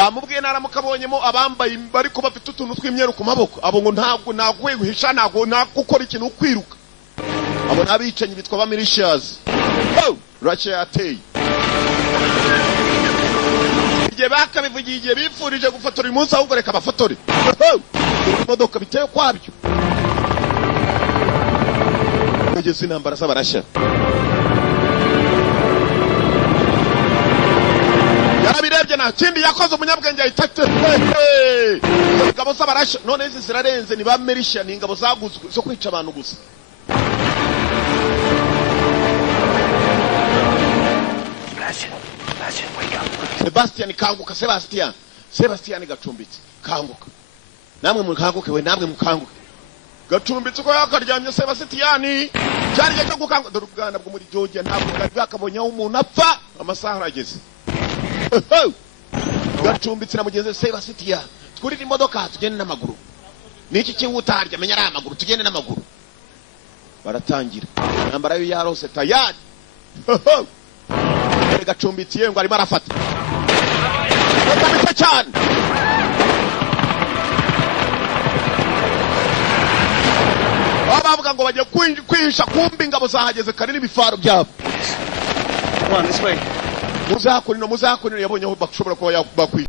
bamubwiye naramukabonyemo abambaye bari ko bafite utuntu tw'imyeru ku maboko abo ngo ntabwo nagwe guhisha ntabwo nakukora ikintu ukwiruka abo nabicenye bitwa ba militias Russia yateye igihe bakabivugiye igihe bifurije gufotora uyu munsi ahubwo reka bafotore imodoka biteye kwabyo ugeze intambara z'abarashya yarabirebye nta kindi yakoze umunyabwenge ahitate ingabo z'abarashya none izi zirarenze ni ba militia ni ingabo zaguzwe zo kwica abantu gusa Sebastian kanguka Sebastian gacumbitse kanguka namwe mukanguke we namwe mukanguke gacumbitse ko yakaryamye Sebastian cyari cyo gukanguka dore ubwana bwo muri Georgia ntabwo bwakabonyaho umuntu apfa amasaha arageze gacumbitse na mugenzi Sebastian twurira imodoka tugende n'amaguru niki kiwutarya menya ari amaguru tugende n'amaguru baratangira nambara yo yarose tayari gacumbitiye ngo arimo arafata cyane bavuga ngo bagiye kwihisha kumbi ingabo zahageze kare n'ibifaro byabo muzakurino yabonye aho bashobora kuba bakwiye